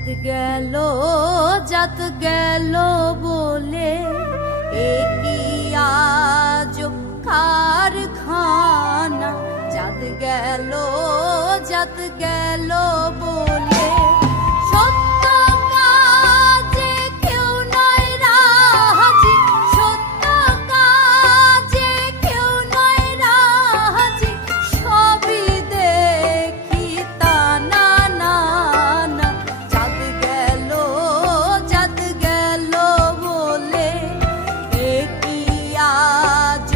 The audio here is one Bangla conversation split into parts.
জাত গেল জাত গেল বলে একই আজ কারখানা। জাত গেল জাত গেল বলে সত্য কাজে কেউ নয় রাজি, সত্য কাজে কেউ নয় রাজি। সবই দেখি তা না না না। জাত গেল জাত গেল বলে একই আজ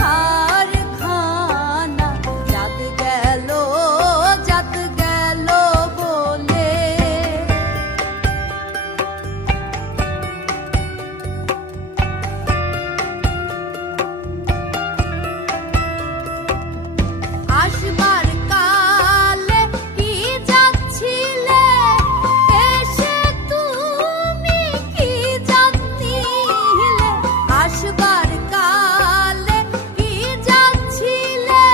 কারখানা। জাত গেল জাত গেল বলে আসবার কালে কি যাচ্ছিলে এসে তুমি কি জানিলে। আসবার কালে কি যাচ্ছিলে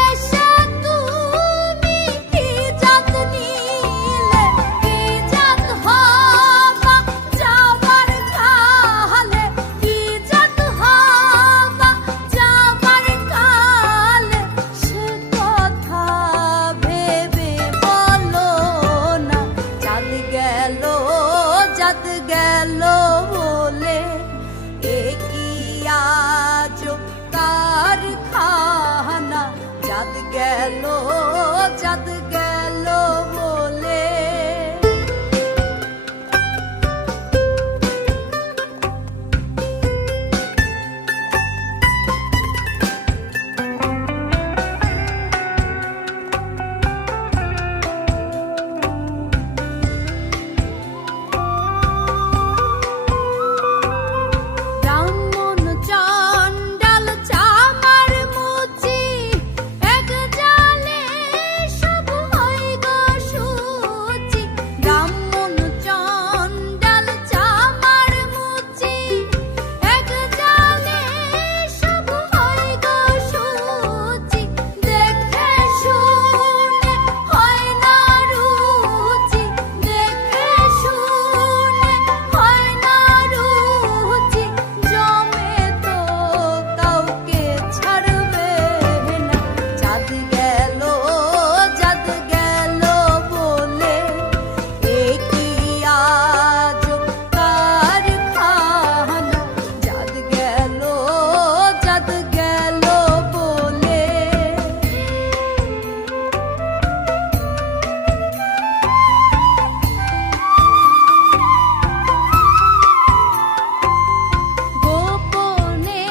এসে তুমি কি জানিলে। কি জাত হবা যাবার কালে, কি জাত হবা যাবার কালে। সে কথা ভেবে বলো না। জাত গেল জাত গেল বলে একই আজ কারখানা। জাত গেল জাত গেল বলে ব্রাহ্মণ চণ্ডাল চামার মুচি এক জালে সব হয় গো সূচি। ব্রাহ্মণ চণ্ডাল চামার মুচি এক জালে সব হয় গো সূচি। দেখে শুনে হয় না রুচি, দেখে শুনে হয় না রুচি। জমে তো কাউকে ছাড়বে না। জাত গেল জাত গেল বলে একই আজ কারখানা। জাত গেল জাত গেল বলে গোপনে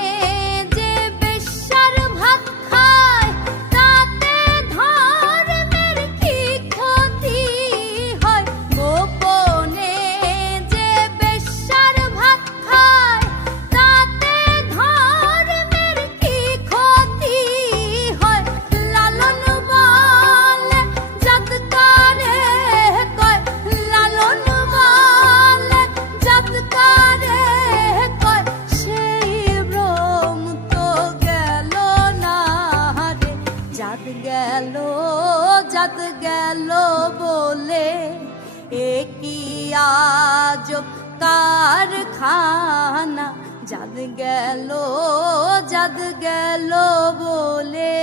যে বেশ্যার ভাত খায় তাতে ধর্মের কি ক্ষতি হয়। গোপনে যে বেশ্যার ভাত খায় তাতে ধর্মের কি ক্ষতি হয়। লালন বলে জাত কারে কয়, লালন বলে জাত কারে কয়। সেই ভ্রম তো গেল না রে। জাত গেল জাত গেল বলে একই আজ কারখানা। জাত গেল জাত গেল বলে